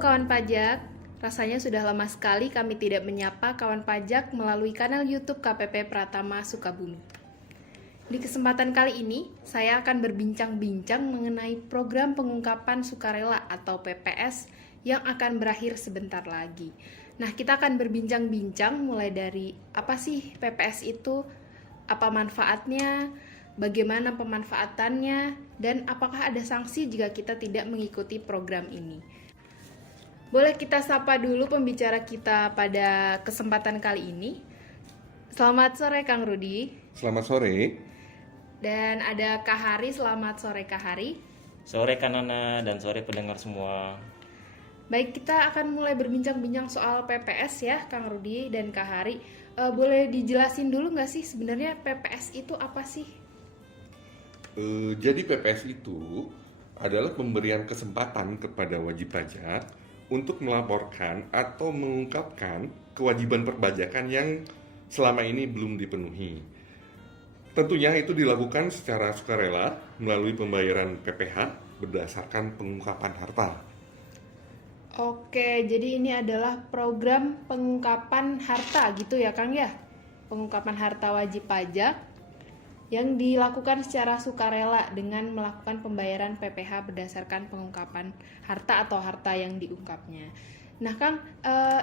kawan pajak, rasanya sudah lama sekali kami tidak menyapa kawan pajak melalui kanal YouTube KPP Pratama Sukabumi. Di kesempatan kali ini, saya akan berbincang-bincang mengenai program pengungkapan sukarela atau PPS yang akan berakhir sebentar lagi. Nah, kita akan berbincang-bincang mulai dari apa sih PPS itu, apa manfaatnya, bagaimana pemanfaatannya, dan apakah ada sanksi jika kita tidak mengikuti program ini. Boleh kita sapa dulu pembicara kita pada kesempatan kali ini. Selamat sore Kang Rudi. Selamat sore. Dan ada Kak Hari. Selamat sore Kak Hari. Sore Kak Nana dan sore pendengar semua. Baik, kita akan mulai berbincang-bincang soal PPS ya Kang Rudi dan Kak Hari. Boleh dijelasin dulu nggak sih sebenarnya PPS itu apa sih? Jadi PPS itu adalah pemberian kesempatan kepada wajib pajak untuk melaporkan atau mengungkapkan kewajiban perpajakan yang selama ini belum dipenuhi. Tentunya itu dilakukan secara sukarela melalui pembayaran PPh berdasarkan pengungkapan harta. Oke, jadi ini adalah program pengungkapan harta gitu ya Kang ya? Pengungkapan harta wajib pajak yang dilakukan secara sukarela dengan melakukan pembayaran PPh berdasarkan pengungkapan harta atau harta yang diungkapnya. Nah Kang,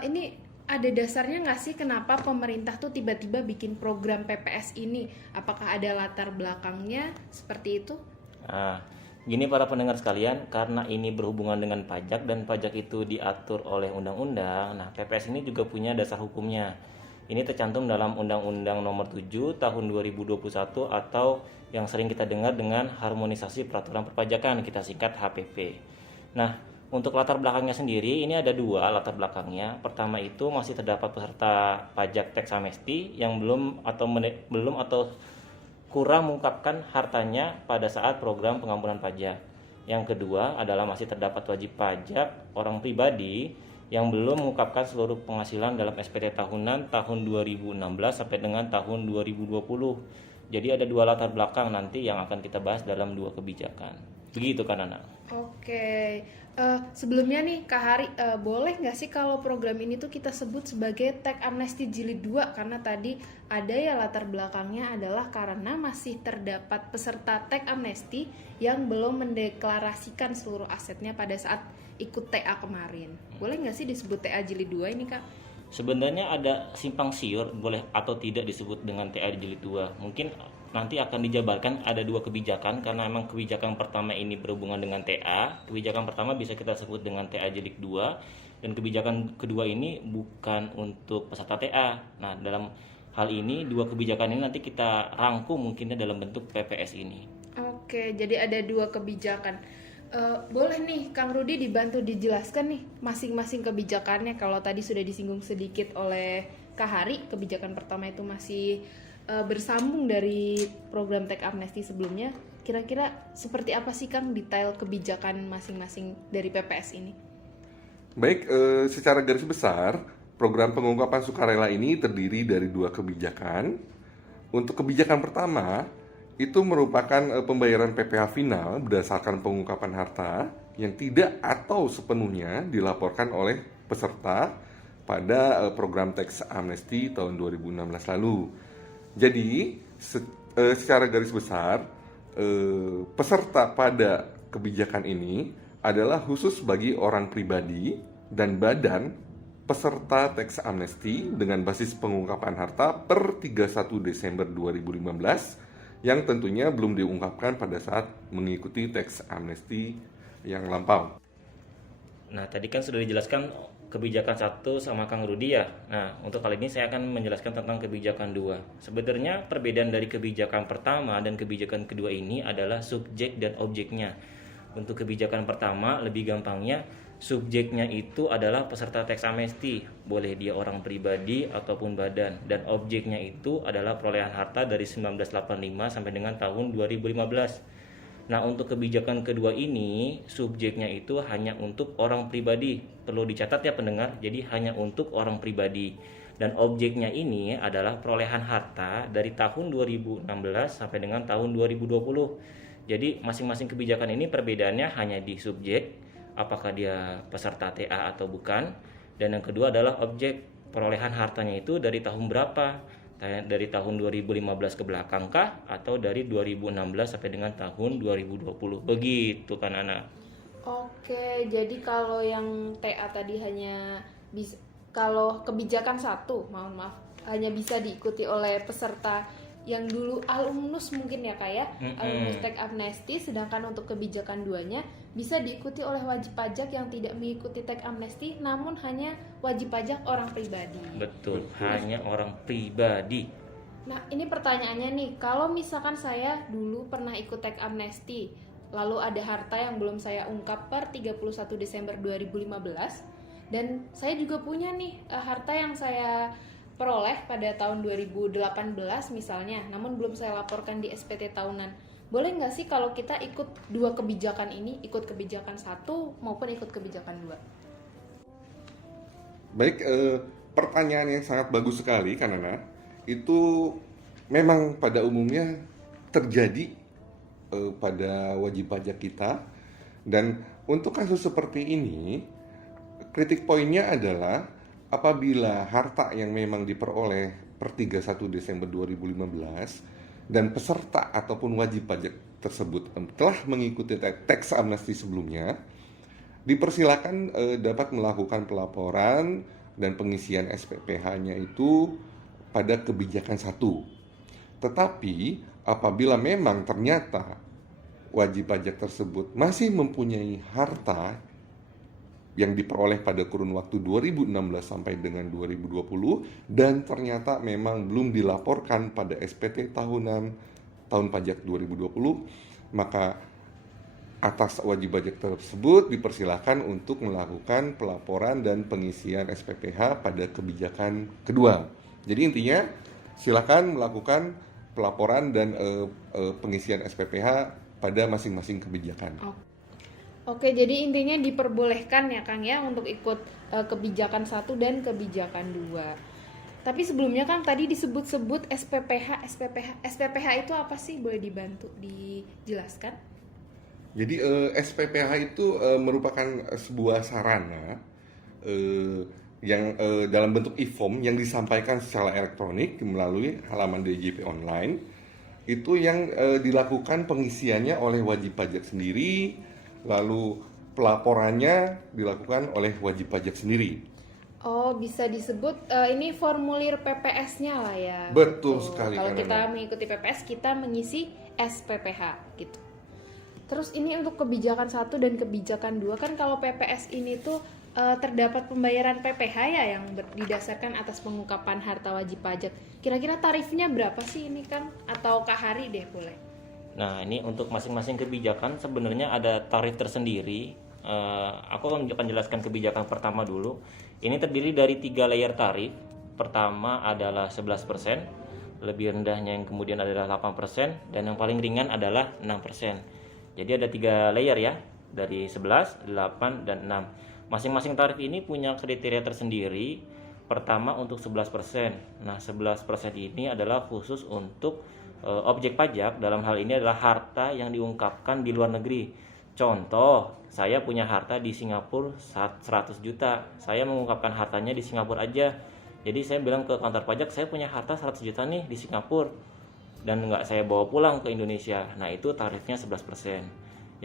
ini ada dasarnya nggak sih kenapa pemerintah tuh tiba-tiba bikin program PPS ini? Apakah ada latar belakangnya seperti itu? Gini para pendengar sekalian, karena ini berhubungan dengan pajak dan pajak itu diatur oleh undang-undang, nah PPS ini juga punya dasar hukumnya. Ini tercantum dalam Undang-Undang Nomor 7 Tahun 2021 atau yang sering kita dengar dengan Harmonisasi Peraturan Perpajakan, kita singkat HPP. Nah, untuk latar belakangnya sendiri, ini ada dua latar belakangnya. Pertama itu masih terdapat peserta pajak teks amnesti yang belum atau kurang mengungkapkan hartanya pada saat program pengampunan pajak. Yang kedua adalah masih terdapat wajib pajak orang pribadi yang belum mengungkapkan seluruh penghasilan dalam SPT tahunan tahun 2016 sampai dengan tahun 2020. Jadi ada dua latar belakang nanti yang akan kita bahas dalam dua kebijakan. Begitu kan Nana? Oke, sebelumnya nih Kak Hari, boleh nggak sih kalau program ini tuh kita sebut sebagai Teks Amnesti Jilid 2? Karena tadi ada ya latar belakangnya adalah karena masih terdapat peserta Teks Amnesti yang belum mendeklarasikan seluruh asetnya pada saat ikut TA kemarin. Boleh nggak sih disebut TA Jilid 2 ini Kak? Sebenarnya ada simpang siur boleh atau tidak disebut dengan TA Jilid 2. Mungkin nanti akan dijabarkan ada dua kebijakan karena memang kebijakan pertama ini berhubungan dengan TA. Kebijakan pertama bisa kita sebut dengan TA Jilid 2 dan kebijakan kedua ini bukan untuk peserta TA. Nah, dalam hal ini dua kebijakan ini nanti kita rangkum mungkinnya dalam bentuk PPS ini. Oke, jadi ada dua kebijakan. Boleh nih Kang Rudi dibantu dijelaskan nih masing-masing kebijakannya. Kalau tadi sudah disinggung sedikit oleh Kak Hari, kebijakan pertama itu masih bersambung dari program teks amnesti sebelumnya. Kira-kira seperti apa sih Kang detail kebijakan masing-masing dari PPS ini? Baik, secara garis besar, program pengungkapan sukarela ini terdiri dari dua kebijakan. Untuk kebijakan pertama, itu merupakan pembayaran PPh final berdasarkan pengungkapan harta yang tidak atau sepenuhnya dilaporkan oleh peserta pada program teks amnesti tahun 2016 lalu. Jadi, secara garis besar, peserta pada kebijakan ini adalah khusus bagi orang pribadi dan badan peserta teks amnesti dengan basis pengungkapan harta per 31 Desember 2015 yang tentunya belum diungkapkan pada saat mengikuti teks amnesti yang lampau. Nah, tadi kan sudah dijelaskan kebijakan 1 sama Kang Rudi ya. Nah, untuk kali ini saya akan menjelaskan tentang kebijakan 2. Sebenarnya perbedaan dari kebijakan pertama dan kebijakan kedua ini adalah subjek dan objeknya. Untuk kebijakan pertama, lebih gampangnya, subjeknya itu adalah peserta teks amnesti, boleh dia orang pribadi ataupun badan, dan objeknya itu adalah perolehan harta dari 1985 sampai dengan tahun 2015. Nah, untuk kebijakan kedua ini, subjeknya itu hanya untuk orang pribadi. Perlu dicatat ya pendengar, jadi hanya untuk orang pribadi. Dan objeknya ini adalah perolehan harta dari tahun 2016 sampai dengan tahun 2020. Jadi masing-masing kebijakan ini perbedaannya hanya di subjek, apakah dia peserta TA atau bukan. Dan yang kedua adalah objek perolehan hartanya itu dari tahun berapa, dari tahun 2015 ke belakang kah, atau dari 2016 sampai dengan tahun 2020, begitu kan Ana? Oke, jadi kalau yang TA tadi hanya bisa, kalau kebijakan satu, mohon maaf, hanya bisa diikuti oleh peserta yang dulu alumnus mungkin ya Kak ya, alumnus teks amnesti, sedangkan untuk kebijakan duanya bisa diikuti oleh wajib pajak yang tidak mengikuti teks amnesti, namun hanya wajib pajak orang pribadi. Betul, hanya orang pribadi. Nah, ini pertanyaannya nih, kalau misalkan saya dulu pernah ikut teks amnesti, lalu ada harta yang belum saya ungkap per 31 Desember 2015, dan saya juga punya nih harta yang saya peroleh pada tahun 2018 misalnya, namun belum saya laporkan di SPT tahunan. Boleh nggak sih kalau kita ikut dua kebijakan ini, ikut kebijakan satu maupun ikut kebijakan dua? Baik, pertanyaan yang sangat bagus sekali Kanana. Itu memang pada umumnya terjadi pada wajib pajak kita. Dan untuk kasus seperti ini, kritik poinnya adalah apabila harta yang memang diperoleh per 31 Desember 2015 dan peserta ataupun wajib pajak tersebut telah mengikuti teks amnesti sebelumnya, dipersilakan dapat melakukan pelaporan dan pengisian SPPH-nya itu pada kebijakan satu. Tetapi apabila memang ternyata wajib pajak tersebut masih mempunyai harta yang diperoleh pada kurun waktu 2016 sampai dengan 2020 dan ternyata memang belum dilaporkan pada SPT tahunan tahun pajak 2020, maka atas wajib pajak tersebut dipersilakan untuk melakukan pelaporan dan pengisian SPPH pada kebijakan kedua. Jadi intinya silakan melakukan pelaporan dan pengisian SPPH pada masing-masing kebijakan. Oke, jadi intinya diperbolehkan ya Kang ya untuk ikut kebijakan satu dan kebijakan dua. Tapi sebelumnya Kang tadi disebut-sebut SPPH itu apa sih? Boleh dibantu dijelaskan? Jadi SPPH itu merupakan sebuah sarana yang dalam bentuk e-form yang disampaikan secara elektronik melalui halaman DJP online. Itu yang dilakukan pengisiannya oleh wajib pajak sendiri, lalu pelaporannya dilakukan oleh wajib pajak sendiri. Oh, bisa disebut ini formulir PPS-nya lah ya. Betul Tuh. sekali. Kalau kita mengikuti PPS, kita mengisi SPPH gitu. Terus ini untuk kebijakan satu dan kebijakan dua, kan kalau PPS ini tuh terdapat pembayaran PPH ya yang didasarkan atas pengungkapan harta wajib pajak. Kira-kira tarifnya berapa sih ini Kang? Atau Kak Hari deh boleh. Nah, ini untuk masing-masing kebijakan sebenarnya ada tarif tersendiri. Aku akan jelaskan kebijakan pertama dulu. Ini terdiri dari 3 layer tarif. Pertama adalah 11%, lebih rendahnya yang kemudian adalah 8%, dan yang paling ringan adalah 6%. Jadi ada 3 layer ya, dari 11, 8, dan 6. Masing-masing tarif ini punya kriteria tersendiri. Pertama untuk 11%. Nah, 11% ini adalah khusus untuk objek pajak, dalam hal ini adalah harta yang diungkapkan di luar negeri. Contoh, saya punya harta di Singapura 100 juta. Saya mengungkapkan hartanya di Singapura aja. Jadi saya bilang ke kantor pajak, saya punya harta 100 juta nih di Singapura dan nggak saya bawa pulang ke Indonesia. Nah, itu tarifnya 11%.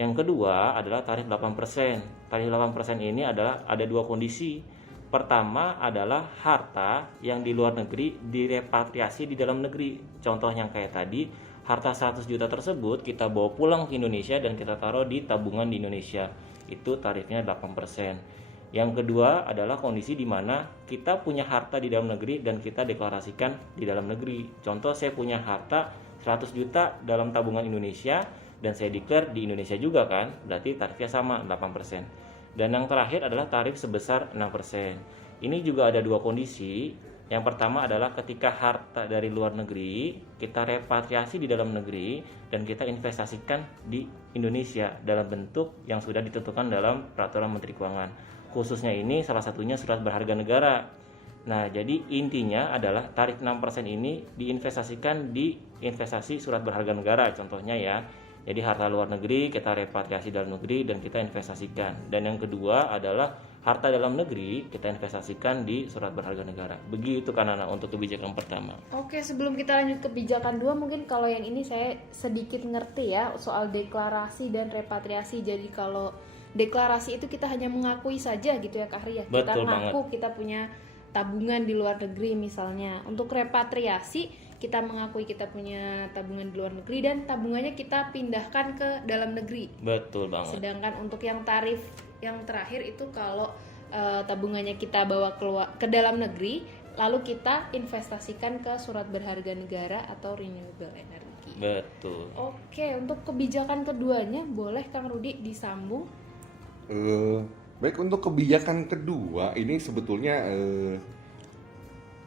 Yang kedua adalah tarif 8%. Tarif 8% ini adalah ada 2 kondisi. Pertama adalah harta yang di luar negeri direpatriasi di dalam negeri. Contoh yang kayak tadi, harta 100 juta tersebut kita bawa pulang ke Indonesia dan kita taruh di tabungan di Indonesia. Itu tarifnya 8%. Yang kedua adalah kondisi di mana kita punya harta di dalam negeri dan kita deklarasikan di dalam negeri. Contoh, saya punya harta 100 juta dalam tabungan Indonesia dan saya declare di Indonesia juga kan, berarti tarifnya sama 8%. Dan yang terakhir adalah tarif sebesar 6%. Ini juga ada 2 kondisi. Yang pertama adalah ketika harta dari luar negeri kita repatriasi di dalam negeri dan kita investasikan di Indonesia dalam bentuk yang sudah ditentukan dalam Peraturan Menteri Keuangan. Khususnya ini salah satunya surat berharga negara. Nah, jadi intinya adalah tarif 6% ini diinvestasikan di investasi surat berharga negara. Contohnya ya, Jadi harta luar negeri kita repatriasi dalam negeri dan kita investasikan. Dan yang kedua adalah harta dalam negeri kita investasikan di surat berharga negara. Begitu kan Nana untuk kebijakan pertama. Oke, sebelum kita lanjut ke kebijakan 2, mungkin kalau yang ini saya sedikit ngerti ya soal deklarasi dan repatriasi. Jadi kalau deklarasi itu kita hanya mengakui saja gitu ya Kak Ria. Kita Betul ngaku kita punya tabungan di luar negeri misalnya. Untuk repatriasi kita mengakui kita punya tabungan di luar negeri dan tabungannya kita pindahkan ke dalam negeri. Betul banget. Sedangkan untuk yang tarif yang terakhir itu kalau tabungannya kita bawa keluar ke dalam negeri, lalu kita investasikan ke surat berharga negara atau renewable energy. Betul. Oke, untuk kebijakan keduanya boleh Kang Rudi disambung? Baik, untuk kebijakan kedua ini sebetulnya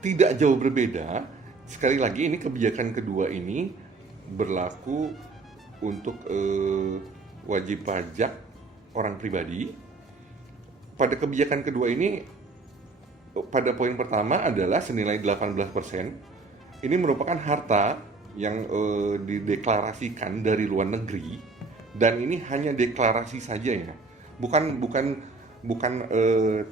tidak jauh berbeda. Sekali lagi ini kebijakan kedua ini berlaku untuk wajib pajak orang pribadi. Pada kebijakan kedua ini, pada poin pertama adalah senilai 18%. Ini merupakan harta yang dideklarasikan dari luar negeri, dan ini hanya deklarasi saja ya, bukan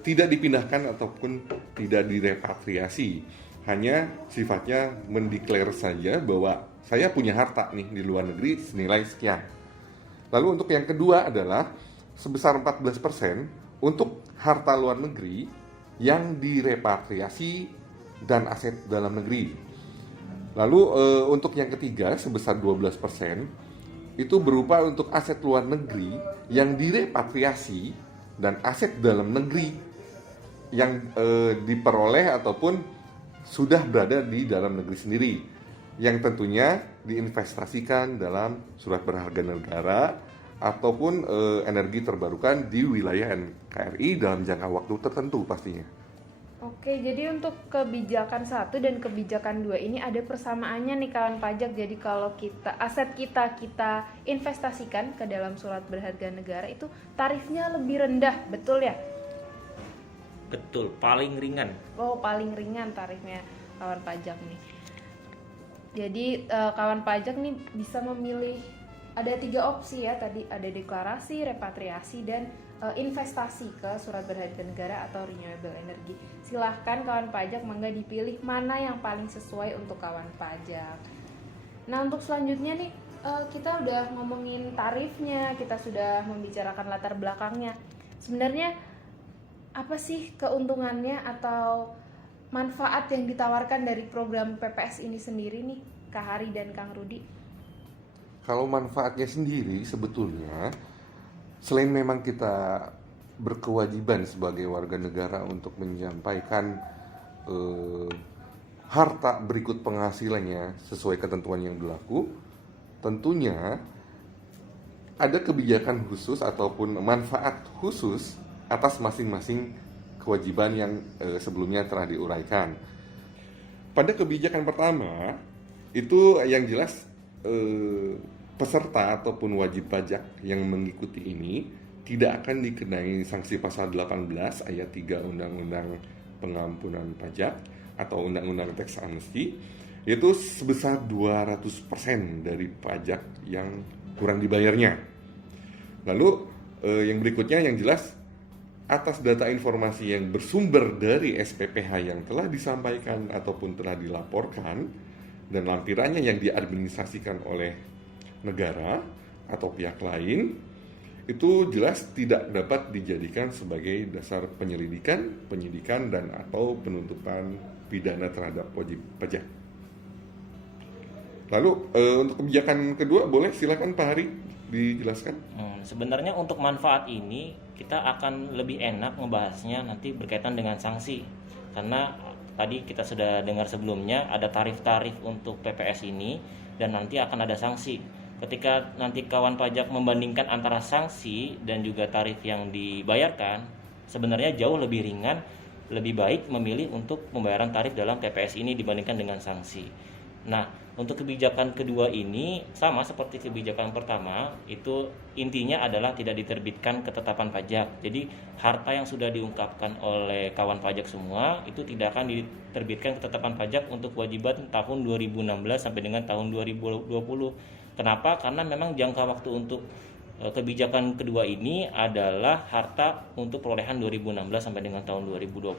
tidak dipindahkan ataupun tidak direpatriasi. Hanya sifatnya mendeklar saja bahwa saya punya harta nih di luar negeri senilai sekian. Lalu untuk yang kedua adalah sebesar 14% untuk harta luar negeri yang direpatriasi dan aset dalam negeri. Lalu untuk yang ketiga sebesar 12% itu berupa untuk aset luar negeri yang direpatriasi dan aset dalam negeri yang diperoleh ataupun sudah berada di dalam negeri sendiri, yang tentunya diinvestasikan dalam surat berharga negara ataupun energi terbarukan di wilayah NKRI dalam jangka waktu tertentu pastinya. Oke, jadi untuk kebijakan 1 dan kebijakan 2 ini ada persamaannya nih kawan pajak. Jadi kalau aset kita investasikan ke dalam surat berharga negara itu tarifnya lebih rendah, betul ya? Betul, paling ringan. Oh, paling ringan tarifnya kawan pajak nih. Jadi kawan pajak nih bisa memilih, ada 3 opsi ya tadi, ada deklarasi, repatriasi, dan investasi ke surat berharga negara atau renewable energy. Silahkan kawan pajak mangga dipilih mana yang paling sesuai untuk kawan pajak. Nah, untuk selanjutnya nih kita udah ngomongin tarifnya, kita sudah membicarakan latar belakangnya. Sebenarnya apa sih keuntungannya atau manfaat yang ditawarkan dari program PPS ini sendiri nih, Kak Hari dan Kang Rudi? Kalau manfaatnya sendiri sebetulnya, selain memang kita berkewajiban sebagai warga negara untuk menyampaikan harta berikut penghasilannya sesuai ketentuan yang berlaku, tentunya ada kebijakan khusus ataupun manfaat khusus atas masing-masing kewajiban yang sebelumnya telah diuraikan. Pada kebijakan pertama, itu yang jelas peserta ataupun wajib pajak yang mengikuti ini tidak akan dikenai sanksi pasal 18 ayat 3 Undang-Undang Pengampunan Pajak atau Undang-Undang Tax Amnesty, yaitu sebesar 200% dari pajak yang kurang dibayarnya. Lalu yang berikutnya yang jelas, atas data informasi yang bersumber dari SPPH yang telah disampaikan ataupun telah dilaporkan dan lampirannya yang diadministrasikan oleh negara atau pihak lain, itu jelas tidak dapat dijadikan sebagai dasar penyelidikan, penyidikan, dan atau penuntutan pidana terhadap wajib pajak. Lalu untuk kebijakan kedua, boleh silakan Pak Hari dijelaskan. Sebenarnya untuk manfaat ini kita akan lebih enak membahasnya nanti berkaitan dengan sanksi, karena tadi kita sudah dengar sebelumnya ada tarif-tarif untuk PPS ini dan nanti akan ada sanksi. Ketika nanti kawan pajak membandingkan antara sanksi dan juga tarif yang dibayarkan, sebenarnya jauh lebih ringan, lebih baik memilih untuk pembayaran tarif dalam PPS ini dibandingkan dengan sanksi. Nah, Untuk kebijakan kedua ini sama seperti kebijakan pertama, itu intinya adalah tidak diterbitkan ketetapan pajak. Jadi harta yang sudah diungkapkan oleh kawan pajak semua itu tidak akan diterbitkan ketetapan pajak untuk kewajiban tahun 2016 sampai dengan tahun 2020. Kenapa? Karena memang jangka waktu untuk kebijakan kedua ini adalah harta untuk perolehan 2016 sampai dengan tahun 2020.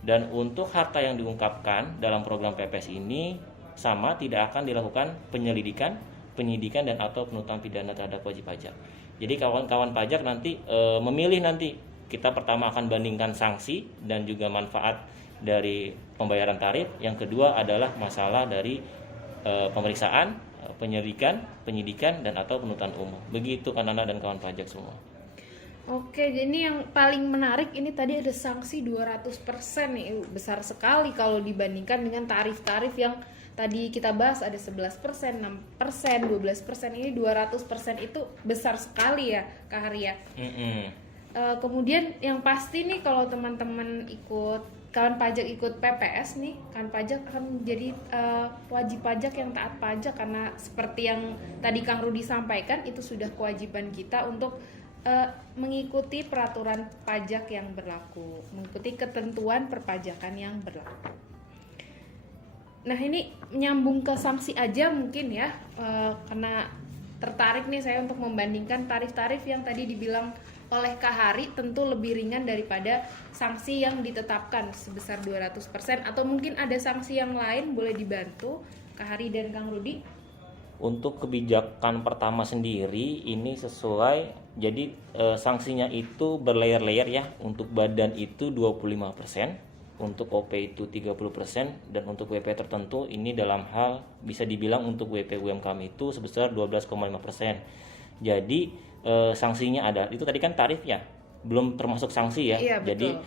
Dan untuk harta yang diungkapkan dalam program PPS ini sama, tidak akan dilakukan penyelidikan, penyidikan dan atau penuntutan pidana terhadap wajib pajak. Jadi kawan-kawan pajak nanti memilih nanti kita pertama akan bandingkan sanksi dan juga manfaat dari pembayaran tarif. Yang kedua adalah masalah dari pemeriksaan, penyidikan dan atau penuntutan umum. Begitu kan Nana dan kawan pajak semua. Oke, jadi yang paling menarik ini tadi ada sanksi 200% nih, besar sekali kalau dibandingkan dengan tarif-tarif yang tadi kita bahas ada 11%, 6%, 12%, ini 200% itu besar sekali ya Kak Haria. Kemudian yang pasti nih kalau teman-teman kawan pajak ikut PPS nih, kawan pajak akan menjadi wajib pajak yang taat pajak, karena seperti yang tadi Kang Rudi sampaikan itu sudah kewajiban kita untuk mengikuti peraturan pajak yang berlaku, mengikuti ketentuan perpajakan yang berlaku. Nah ini nyambung ke sanksi aja mungkin ya, karena tertarik nih saya untuk membandingkan tarif-tarif yang tadi dibilang oleh Kak Hari tentu lebih ringan daripada sanksi yang ditetapkan sebesar 200%, atau mungkin ada sanksi yang lain, boleh dibantu Kak Hari dan Kang Rudi? Untuk kebijakan pertama sendiri ini sesuai, jadi sanksinya itu berlayer-layer ya. Untuk badan itu 25%, untuk OP itu 30%, dan untuk WP tertentu ini dalam hal bisa dibilang untuk WP UMKM itu sebesar 12,5%. Jadi sanksinya ada, itu tadi kan tarif ya, belum termasuk sanksi ya. Iya, jadi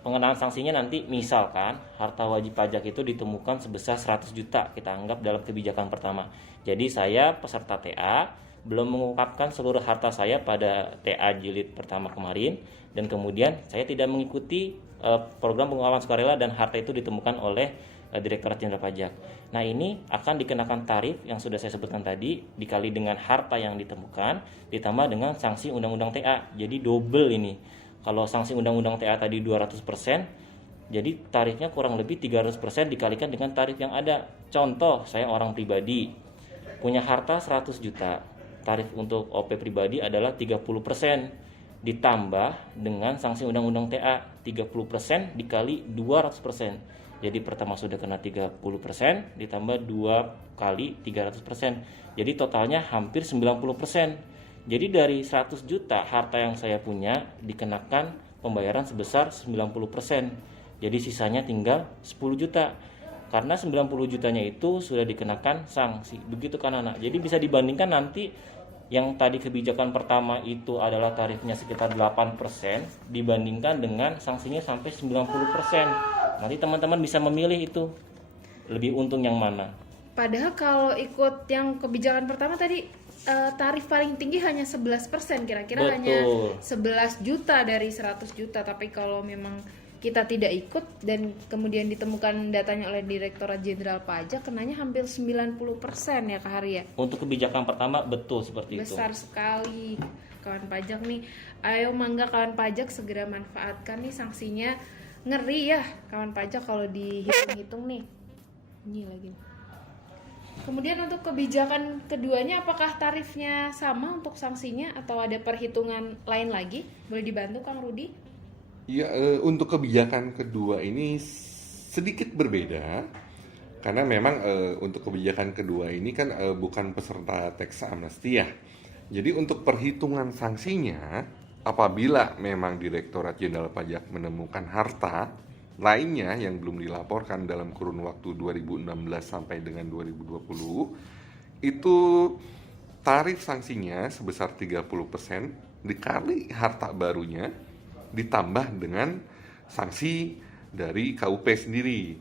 pengenaan sanksinya nanti misalkan harta wajib pajak itu ditemukan sebesar 100 juta, kita anggap dalam kebijakan pertama. Jadi saya peserta TA belum mengungkapkan seluruh harta saya pada TA jilid pertama kemarin, dan kemudian saya tidak mengikuti program pengungkapan sukarela dan harta itu ditemukan oleh Direktorat Jenderal Pajak. Nah ini akan dikenakan tarif yang sudah saya sebutkan tadi dikali dengan harta yang ditemukan ditambah dengan sanksi Undang-Undang TA. Jadi double ini. Kalau sanksi Undang-Undang TA tadi 200%, jadi tarifnya kurang lebih 300% dikalikan dengan tarif yang ada. Contoh, saya orang pribadi punya harta 100 juta. Tarif untuk OP pribadi adalah 30%. Ditambah dengan sanksi Undang-Undang TA 30% dikali 200%. Jadi pertama sudah kena 30%, ditambah 2 kali 300%. Jadi totalnya hampir 90%. Jadi dari 100 juta harta yang saya punya dikenakan pembayaran sebesar 90%. Jadi sisanya tinggal 10 juta. Karena 90 jutanya itu sudah dikenakan sanksi. Begitu kan anak. Jadi bisa dibandingkan nanti yang tadi kebijakan pertama itu adalah tarifnya sekitar 8% dibandingkan dengan sanksinya sampai 90%. Nanti teman-teman bisa memilih itu lebih untung yang mana. Padahal kalau ikut yang kebijakan pertama tadi tarif paling tinggi hanya 11%, kira-kira. Betul. Hanya 11 juta dari 100 juta. Tapi kalau memang kita tidak ikut dan kemudian ditemukan datanya oleh Direktorat Jenderal Pajak, kenanya hampir 90% ya Kak Hari ya. Untuk kebijakan pertama betul seperti Besar itu. Besar sekali kawan pajak nih. Ayo mangga kawan pajak segera manfaatkan nih sanksinya. Ngeri ya kawan pajak kalau dihitung-hitung nih. Ini lagi. Kemudian untuk kebijakan keduanya, apakah tarifnya sama untuk sanksinya atau ada perhitungan lain lagi? Boleh dibantu Kang Rudi? Ya, untuk kebijakan kedua ini sedikit berbeda karena memang untuk kebijakan kedua ini kan bukan peserta teks amnesti ya. Jadi untuk perhitungan sanksinya, apabila memang Direktorat Jenderal Pajak menemukan harta lainnya yang belum dilaporkan dalam kurun waktu 2016 sampai dengan 2020, itu tarif sanksinya sebesar 30% dikali harta barunya ditambah dengan sanksi dari KUP sendiri.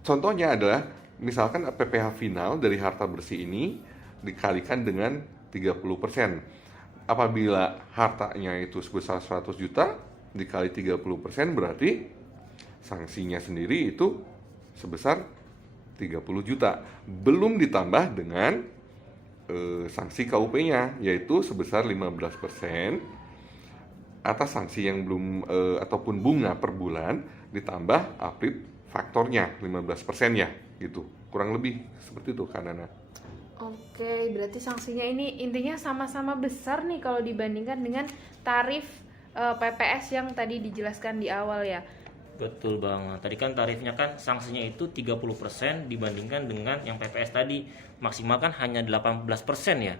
Contohnya adalah misalkan PPh final dari harta bersih ini dikalikan dengan 30%. Apabila hartanya itu sebesar 100 juta dikali 30% berarti sanksinya sendiri itu sebesar 30 juta. Belum ditambah dengan sanksi KUP-nya, yaitu sebesar 15% atas sanksi yang belum ataupun bunga per bulan, ditambah aplit faktornya 15% ya, gitu. Kurang lebih seperti itu kan Nana. Oke, berarti sanksinya ini intinya sama-sama besar nih kalau dibandingkan dengan tarif PPS yang tadi dijelaskan di awal ya. Betul banget. Tadi kan tarifnya kan sanksinya itu 30% dibandingkan dengan yang PPS tadi. Maksimal kan hanya 18% ya.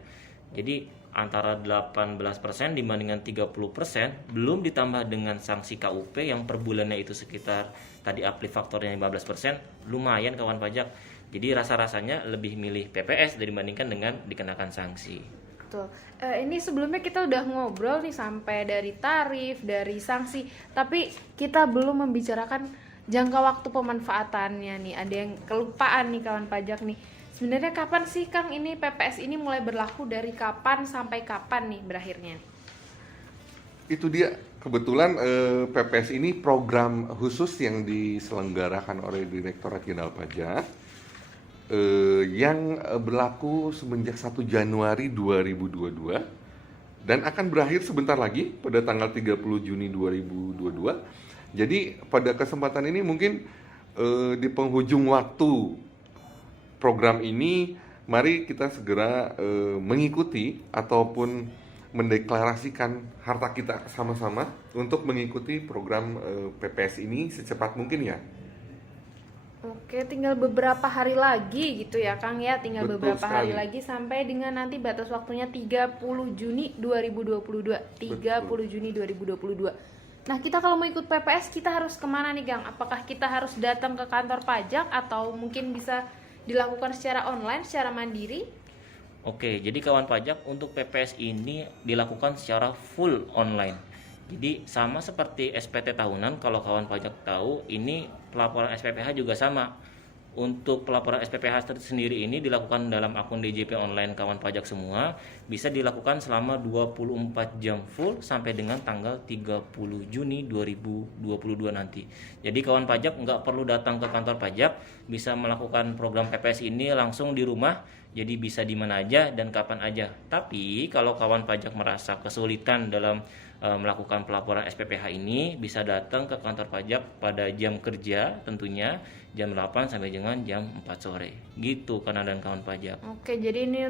Jadi antara 18% dibandingkan 30% belum ditambah dengan sanksi KUP yang per bulannya itu sekitar tadi aplit faktornya 15%, lumayan kawan pajak. Jadi rasa-rasanya lebih milih PPS dibandingkan dengan dikenakan sanksi. Betul. Ini sebelumnya kita udah ngobrol nih sampai dari tarif, dari sanksi, tapi kita belum membicarakan jangka waktu pemanfaatannya nih. Ada yang kelupaan nih kawan pajak nih. Sebenarnya kapan sih Kang ini PPS ini mulai berlaku, dari kapan sampai kapan nih berakhirnya? Itu dia, kebetulan PPS ini program khusus yang diselenggarakan oleh Direktorat Jenderal Pajak yang berlaku semenjak 1 Januari 2022 dan akan berakhir sebentar lagi pada tanggal 30 Juni 2022. Jadi pada kesempatan ini mungkin di penghujung waktu program ini, mari kita segera mengikuti ataupun mendeklarasikan harta kita sama-sama untuk mengikuti program PPS ini secepat mungkin ya. Oke, tinggal beberapa hari lagi gitu ya Kang ya. Tinggal Betul beberapa hari sekali. lagi sampai dengan nanti batas waktunya 30 Juni 2022. 30 Juni 2022. Nah, kita kalau mau ikut PPS kita harus kemana nih Kang? Apakah kita harus datang ke kantor pajak atau mungkin bisa dilakukan secara online, secara mandiri? Oke, jadi kawan pajak untuk PPS ini dilakukan secara full online. Jadi sama seperti SPT tahunan, kalau kawan pajak tahu, ini pelaporan SPPH juga sama. Untuk pelaporan SPPH sendiri ini dilakukan dalam akun DJP online kawan pajak semua, bisa dilakukan selama 24 jam full sampai dengan tanggal 30 Juni 2022 nanti. Jadi kawan pajak nggak perlu datang ke kantor pajak, bisa melakukan program PPS ini langsung di rumah, jadi bisa di mana aja dan kapan aja. Tapi kalau kawan pajak merasa kesulitan dalam melakukan pelaporan SPPH ini, bisa datang ke kantor pajak pada jam kerja tentunya, jam 8 sampai dengan jam 4 sore. Gitu karena dan kawan pajak. Oke, jadi ini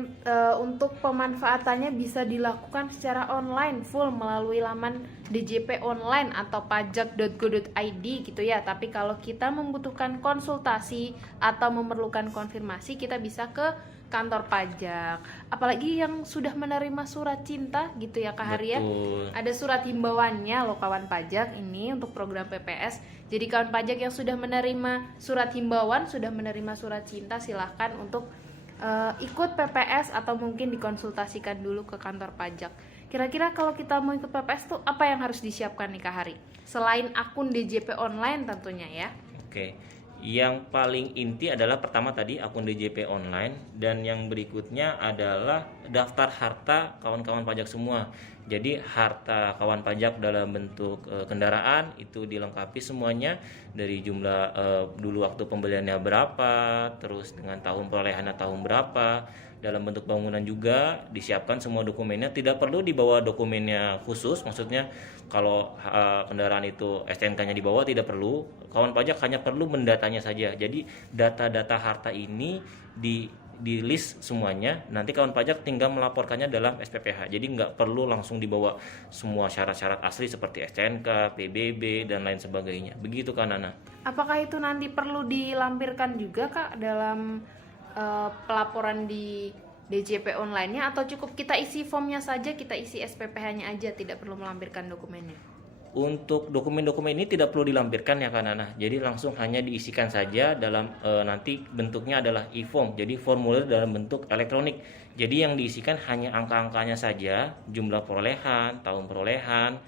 untuk pemanfaatannya bisa dilakukan secara online full melalui laman DJP online atau pajak.go.id gitu ya. Tapi kalau kita membutuhkan konsultasi atau memerlukan konfirmasi, kita bisa ke kantor pajak. Apalagi yang sudah menerima surat cinta gitu ya Kak Hari ya. Betul. Ada surat himbauannya loh kawan pajak ini untuk program PPS. Jadi kawan pajak yang sudah menerima surat himbauan, sudah menerima surat cinta, silahkan untuk ikut PPS atau mungkin dikonsultasikan dulu ke kantor pajak. Kira-kira kalau kita mau ikut PPS tuh apa yang harus disiapkan nih Kak Hari? Selain akun DJP online tentunya ya. Oke. Yang paling inti adalah pertama tadi akun DJP online, dan yang berikutnya adalah daftar harta kawan-kawan pajak semua. Jadi harta kawan pajak dalam bentuk kendaraan itu dilengkapi semuanya, dari jumlah dulu waktu pembeliannya berapa, terus dengan tahun perolehannya tahun berapa. Dalam bentuk bangunan juga disiapkan semua dokumennya, tidak perlu dibawa dokumennya khusus, maksudnya kalau kendaraan itu STNK-nya dibawa tidak perlu, kawan pajak hanya perlu mendatanya saja. Jadi data-data harta ini di list semuanya, nanti kawan pajak tinggal melaporkannya dalam SPPH. Jadi nggak perlu langsung dibawa semua syarat-syarat asli seperti STNK, PBB, dan lain sebagainya. Begitu kan Nana? Apakah itu nanti perlu dilampirkan juga Kak dalam pelaporan di DJP online-nya, atau cukup kita isi formnya saja, kita isi SPPH-nya aja, tidak perlu melampirkan dokumennya? Untuk dokumen-dokumen ini tidak perlu dilampirkan ya Kak Nana. Jadi langsung hanya diisikan saja dalam nanti bentuknya adalah e-form. Jadi formulir dalam bentuk elektronik. Jadi yang diisikan hanya angka-angkanya saja, jumlah perolehan, tahun perolehan,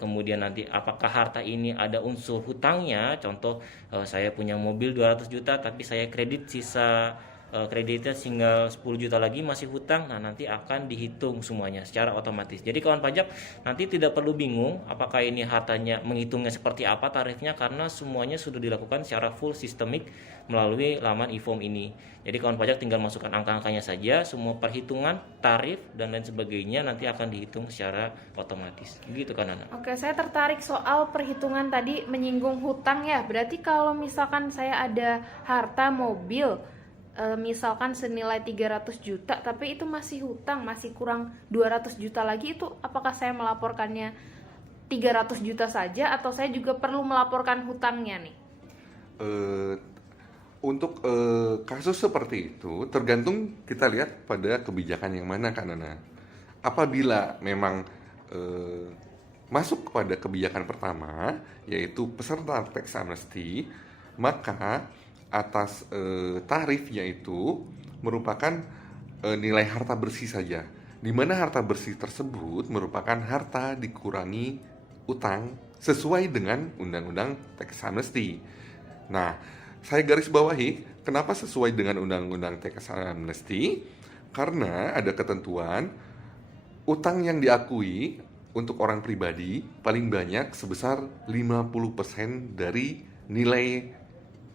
kemudian nanti apakah harta ini ada unsur hutangnya. Contoh saya punya mobil 200 juta tapi saya kredit sisa kreditnya tinggal 10 juta lagi masih hutang, nah nanti akan dihitung semuanya secara otomatis. Jadi kawan pajak nanti tidak perlu bingung apakah ini hartanya menghitungnya seperti apa tarifnya, karena semuanya sudah dilakukan secara full sistemik melalui laman e-form ini. Jadi kawan pajak tinggal masukkan angka-angkanya saja, semua perhitungan, tarif dan lain sebagainya nanti akan dihitung secara otomatis. Gitu kan Nana? Oke, saya tertarik soal perhitungan tadi menyinggung hutang ya. Berarti kalau misalkan saya ada harta mobil misalkan senilai 300 juta tapi itu masih hutang, masih kurang 200 juta lagi, itu apakah saya melaporkannya 300 juta saja atau saya juga perlu melaporkan hutangnya nih? Untuk kasus seperti itu tergantung kita lihat pada kebijakan yang mana kan Nana. Apabila memang masuk kepada kebijakan pertama yaitu peserta tax amnesty, maka atas tarifnya itu merupakan nilai harta bersih saja, di mana harta bersih tersebut merupakan harta dikurangi utang sesuai dengan Undang-Undang Tax Amnesty. Nah, saya garis bawahi kenapa sesuai dengan Undang-Undang Tax Amnesty, karena ada ketentuan utang yang diakui untuk orang pribadi paling banyak sebesar 50% dari nilai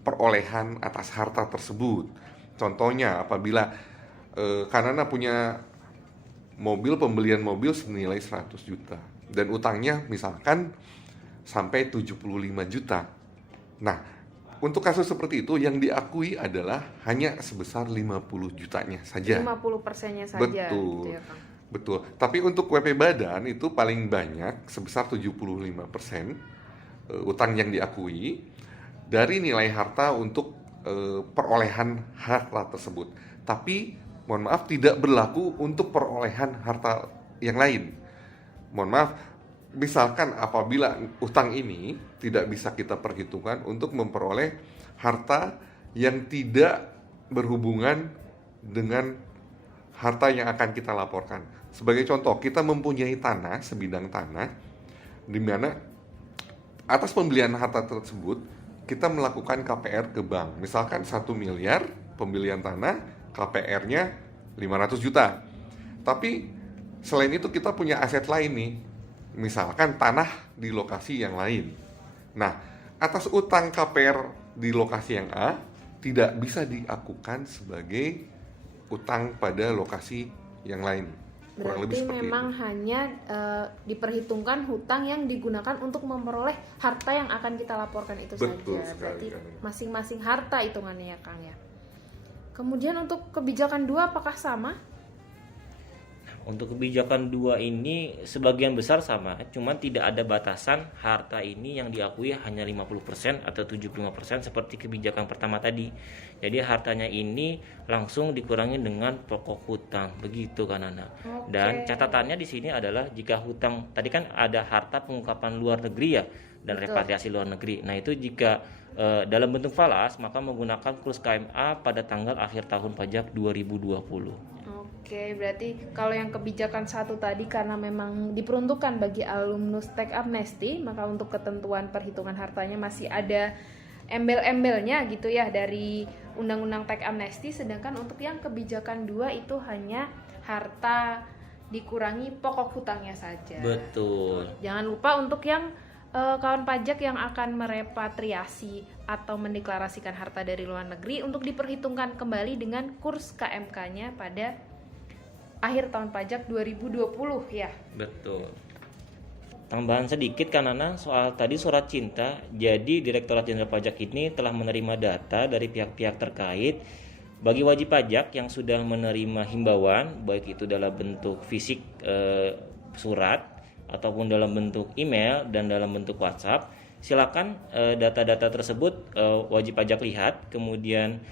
perolehan atas harta tersebut. Contohnya apabila Kanana punya mobil, pembelian mobil senilai 100 juta dan utangnya misalkan sampai 75 juta. Nah, untuk kasus seperti itu yang diakui adalah hanya sebesar 50 jutanya saja. 50%-nya saja. Betul. Gitu ya, Kang. Betul. Tapi untuk WP Badan itu paling banyak sebesar 75% utang yang diakui dari nilai harta untuk perolehan harta tersebut. Tapi mohon maaf tidak berlaku untuk perolehan harta yang lain. Mohon maaf, misalkan apabila utang ini tidak bisa kita perhitungkan untuk memperoleh harta yang tidak berhubungan dengan harta yang akan kita laporkan. Sebagai contoh, kita mempunyai tanah, sebidang tanah, di mana atas pembelian harta tersebut kita melakukan KPR ke bank. Misalkan 1 miliar pembelian tanah, KPR-nya 500 juta. Tapi selain itu kita punya aset lain nih, misalkan tanah di lokasi yang lain. Nah, atas utang KPR di lokasi yang A tidak bisa diakukan sebagai utang pada lokasi yang lain. Kurang lebih Berarti seperti memang itu. hanya diperhitungkan hutang yang digunakan untuk memperoleh harta yang akan kita laporkan itu Betul saja. sekali, Berarti Kang. masing-masing harta hitungannya ya Kang ya. Kemudian untuk kebijakan 2 apakah sama? Untuk kebijakan 2 ini sebagian besar sama, cuman tidak ada batasan harta ini yang diakui hanya 50% atau 75% seperti kebijakan pertama tadi. Jadi hartanya ini langsung dikurangi dengan pokok hutang, begitu kan Nana. Oke. Dan catatannya di sini adalah jika hutang tadi kan ada harta pengungkapan luar negeri ya dan Betul. repatriasi luar negeri. Nah itu jika dalam bentuk falas maka menggunakan kurs KMA pada tanggal akhir tahun pajak 2020. Oke, berarti kalau yang kebijakan 1 tadi karena memang diperuntukkan bagi alumnus Tax Amnesty, maka untuk ketentuan perhitungan hartanya masih ada embel-embelnya gitu ya dari Undang-Undang Tax Amnesty, sedangkan untuk yang kebijakan 2 itu hanya harta dikurangi pokok hutangnya saja. Betul. Jangan lupa untuk yang kawan pajak yang akan merepatriasi atau mendeklarasikan harta dari luar negeri untuk diperhitungkan kembali dengan kurs KMK-nya pada akhir tahun pajak 2020 ya. Betul. Tambahan sedikit kan Nana soal tadi surat cinta. Jadi Direktorat Jenderal Pajak ini telah menerima data dari pihak-pihak terkait bagi wajib pajak yang sudah menerima himbauan baik itu dalam bentuk fisik surat ataupun dalam bentuk email dan dalam bentuk WhatsApp. Silakan data-data tersebut wajib pajak lihat. Kemudian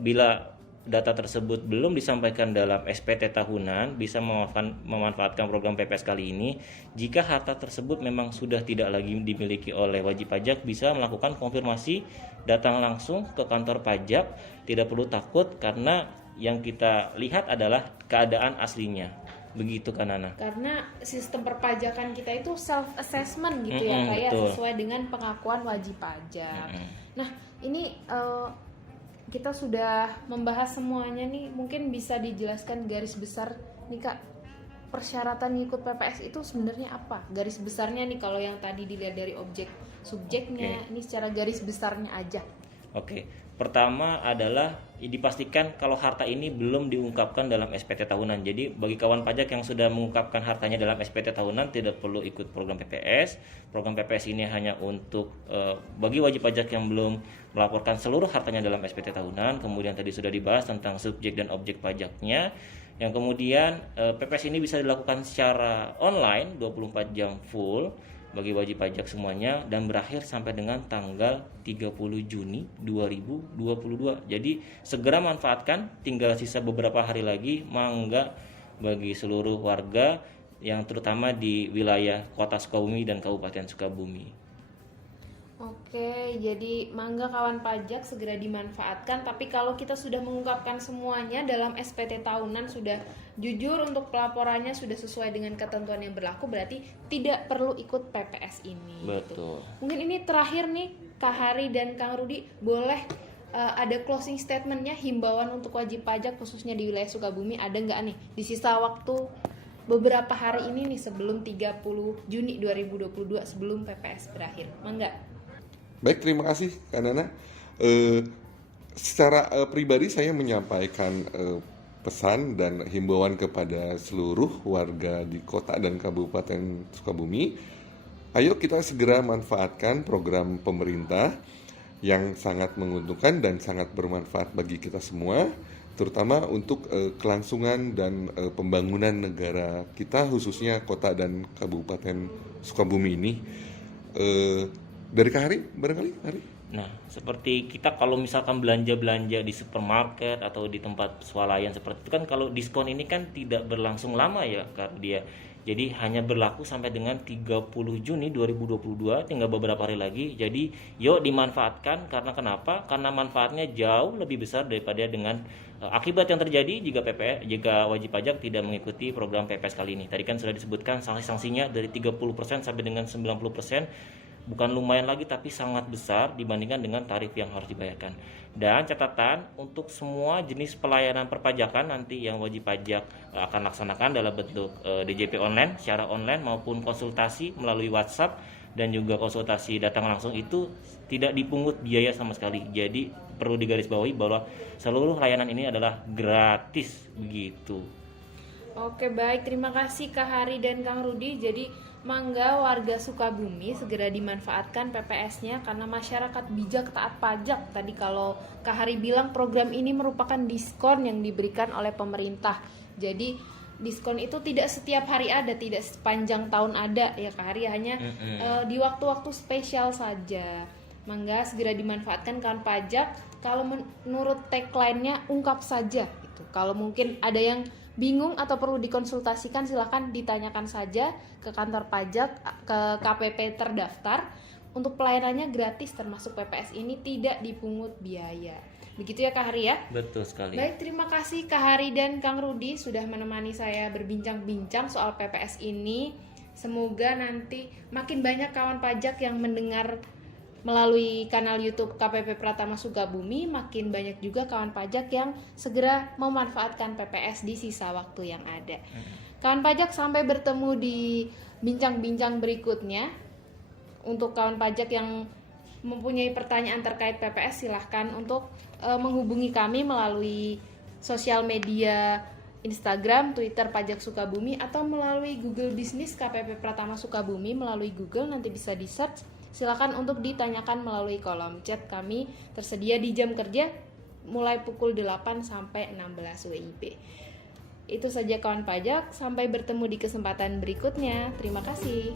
bila data tersebut belum disampaikan dalam SPT tahunan, bisa memanfaatkan program PPS kali ini. Jika harta tersebut memang sudah tidak lagi dimiliki oleh wajib pajak, bisa melakukan konfirmasi, datang langsung ke kantor pajak. Tidak perlu takut karena yang kita lihat adalah keadaan aslinya. Begitu kan Nana? Karena sistem perpajakan kita itu self assessment gitu ya kayak betul. sesuai dengan pengakuan wajib pajak. Nah, ini kita sudah membahas semuanya nih, mungkin bisa dijelaskan garis besar nih Kak, persyaratan ngikut PPS itu sebenarnya apa? Garis besarnya nih kalau yang tadi dilihat dari objek subjeknya, ini secara garis besarnya aja. Oke, pertama adalah dipastikan kalau harta ini belum diungkapkan dalam SPT tahunan. Jadi bagi kawan pajak yang sudah mengungkapkan hartanya dalam SPT tahunan tidak perlu ikut program PPS. Program PPS ini hanya untuk bagi wajib pajak yang belum melaporkan seluruh hartanya dalam SPT tahunan. Kemudian tadi sudah dibahas tentang subjek dan objek pajaknya. Yang kemudian PPS ini bisa dilakukan secara online 24 jam full bagi wajib pajak semuanya dan berakhir sampai dengan tanggal 30 Juni 2022. Jadi segera manfaatkan, tinggal sisa beberapa hari lagi. Mangga bagi seluruh warga yang terutama di wilayah Kota Sukabumi dan Kabupaten Sukabumi. Oke, jadi mangga kawan pajak segera dimanfaatkan. Tapi kalau kita sudah mengungkapkan semuanya dalam SPT tahunan, sudah jujur untuk pelaporannya, sudah sesuai dengan ketentuan yang berlaku, berarti tidak perlu ikut PPS ini. Betul. Mungkin ini terakhir nih, Kak Hari dan Kang Rudi, boleh ada closing statementnya, himbauan untuk wajib pajak khususnya di wilayah Sukabumi, ada nggak nih di sisa waktu beberapa hari ini nih sebelum 30 Juni 2022, sebelum PPS berakhir? Mangga. Baik, terima kasih Kak Nana. Secara pribadi saya menyampaikan pesan dan himbauan kepada seluruh warga di kota dan Kabupaten Sukabumi. Ayo kita segera manfaatkan program pemerintah yang sangat menguntungkan dan sangat bermanfaat bagi kita semua, terutama untuk kelangsungan dan pembangunan negara kita, khususnya kota dan Kabupaten Sukabumi ini. Dari Kak Hari, barangkali Hari? Nah, seperti kita kalau misalkan belanja-belanja di supermarket atau di tempat swalayan seperti itu kan, kalau diskon ini kan tidak berlangsung lama ya Kak dia. Jadi hanya berlaku sampai dengan 30 Juni 2022, tinggal beberapa hari lagi. Jadi yuk dimanfaatkan, karena kenapa? Karena manfaatnya jauh lebih besar daripada dengan akibat yang terjadi jika wajib pajak tidak mengikuti program PPS kali ini. Tadi kan sudah disebutkan sanksi-sanksinya dari 30% sampai dengan 90%. Bukan lumayan lagi, tapi sangat besar dibandingkan dengan tarif yang harus dibayarkan. Dan catatan, untuk semua jenis pelayanan perpajakan nanti yang wajib pajak akan laksanakan dalam bentuk DJP online, secara online maupun konsultasi melalui WhatsApp dan juga konsultasi datang langsung, itu tidak dipungut biaya sama sekali. Jadi perlu digarisbawahi bahwa seluruh layanan ini adalah gratis begitu. Oke, baik, terima kasih Kak Hari dan Kang Rudi. Jadi mangga warga Sukabumi segera dimanfaatkan PPS-nya, karena masyarakat bijak taat pajak. Tadi kalau Kak Hari bilang program ini merupakan diskon yang diberikan oleh pemerintah. Jadi diskon itu tidak setiap hari ada, tidak sepanjang tahun ada ya Kak Hari, hanya di waktu-waktu spesial saja. Mangga segera dimanfaatkan kawan pajak. Kalau menurut tagline-nya ungkap saja gitu. Kalau mungkin ada yang bingung atau perlu dikonsultasikan, silakan ditanyakan saja ke kantor pajak, ke KPP terdaftar. Untuk pelayanannya gratis, termasuk PPS ini tidak dipungut biaya. Begitu ya Kak Hari ya? Betul sekali. Baik, terima kasih Kak Hari dan Kang Rudi sudah menemani saya berbincang-bincang soal PPS ini. Semoga nanti makin banyak kawan pajak yang mendengar melalui kanal YouTube KPP Pratama Sukabumi, makin banyak juga kawan pajak yang segera memanfaatkan PPS di sisa waktu yang ada. Kawan pajak, sampai bertemu di bincang-bincang berikutnya. Untuk kawan pajak yang mempunyai pertanyaan terkait PPS, silahkan untuk menghubungi kami melalui sosial media Instagram, Twitter Pajak Sukabumi, atau melalui Google Business KPP Pratama Sukabumi. Melalui Google nanti bisa di search. Silakan untuk ditanyakan melalui kolom chat kami, tersedia di jam kerja mulai pukul 8 sampai 16 WIB. Itu saja kawan pajak, sampai bertemu di kesempatan berikutnya. Terima kasih.